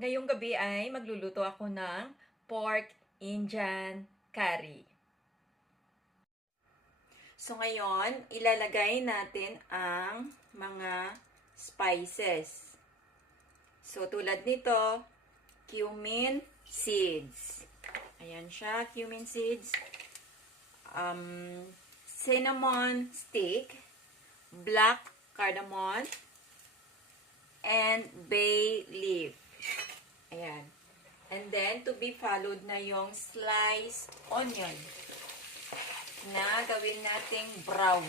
Ngayong gabi ay magluluto ako ng pork Indian curry. So ngayon, ilalagay natin ang mga spices. So tulad nito, cumin seeds. Ayan siya, cumin seeds. Cinnamon stick, black cardamom, and bay leaf. Ayan. And then, to be followed na yung sliced onion na gawin nating brown.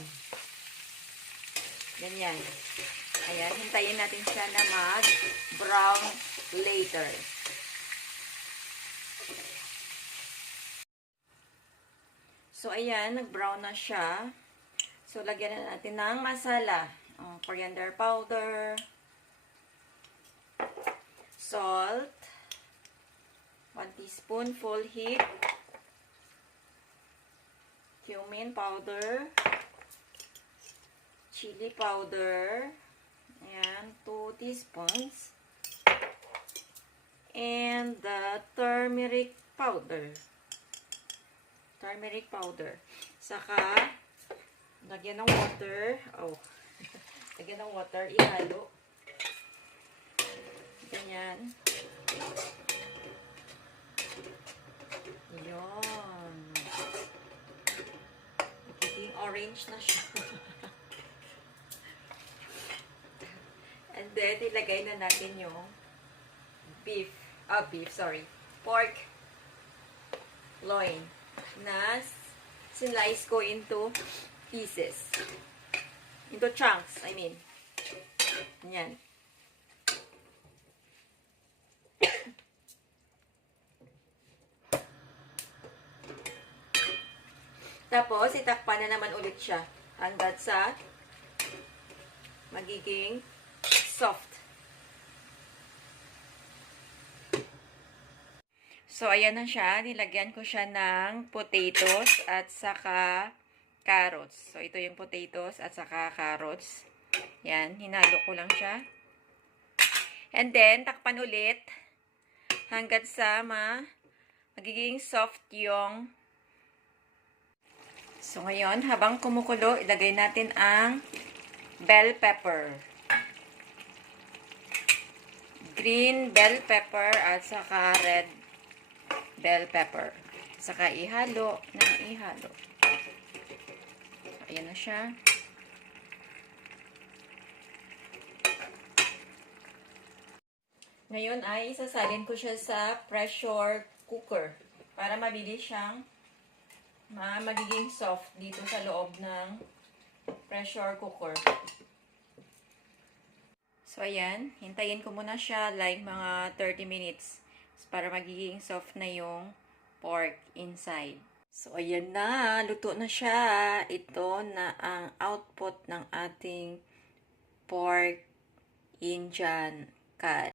Ganyan. Ayan, hintayin natin siya na mag-brown later. So, ayan, nag-brown na siya. So, lagyan na natin ng masala. Coriander powder, salt, 1 teaspoonful heat, cumin powder, chili powder, ayan, 2 teaspoons, and the turmeric powder. Saka, lagyan ng water. Lagyan ng water, ihalo. Ganyan. Yun. Nagiging orange na siya. And then, ilagay na natin yung pork loin na slice ko into pieces. Into chunks, I mean. Yan. Tapos, itakpan na naman ulit siya hanggat sa magiging soft. So, ayan na siya. Nilagyan ko siya ng potatoes at saka carrots. So, ito yung potatoes at saka carrots. Yan, hinalo ko lang siya. And then, takpan ulit hanggat sa magiging soft yung. So, ngayon, habang kumukulo, ilagay natin ang bell pepper. Green bell pepper at saka red bell pepper. Saka ihalo ng ihalo. Ayan na siya. Ngayon ay isasalin ko siya sa pressure cooker para mabilis siyang magiging soft dito sa loob ng pressure cooker. So, ayan. Hintayin ko muna siya like mga 30 minutes para magiging soft na yung pork inside. So, ayan na. Luto na siya. Ito na ang output ng ating pork Indian curry.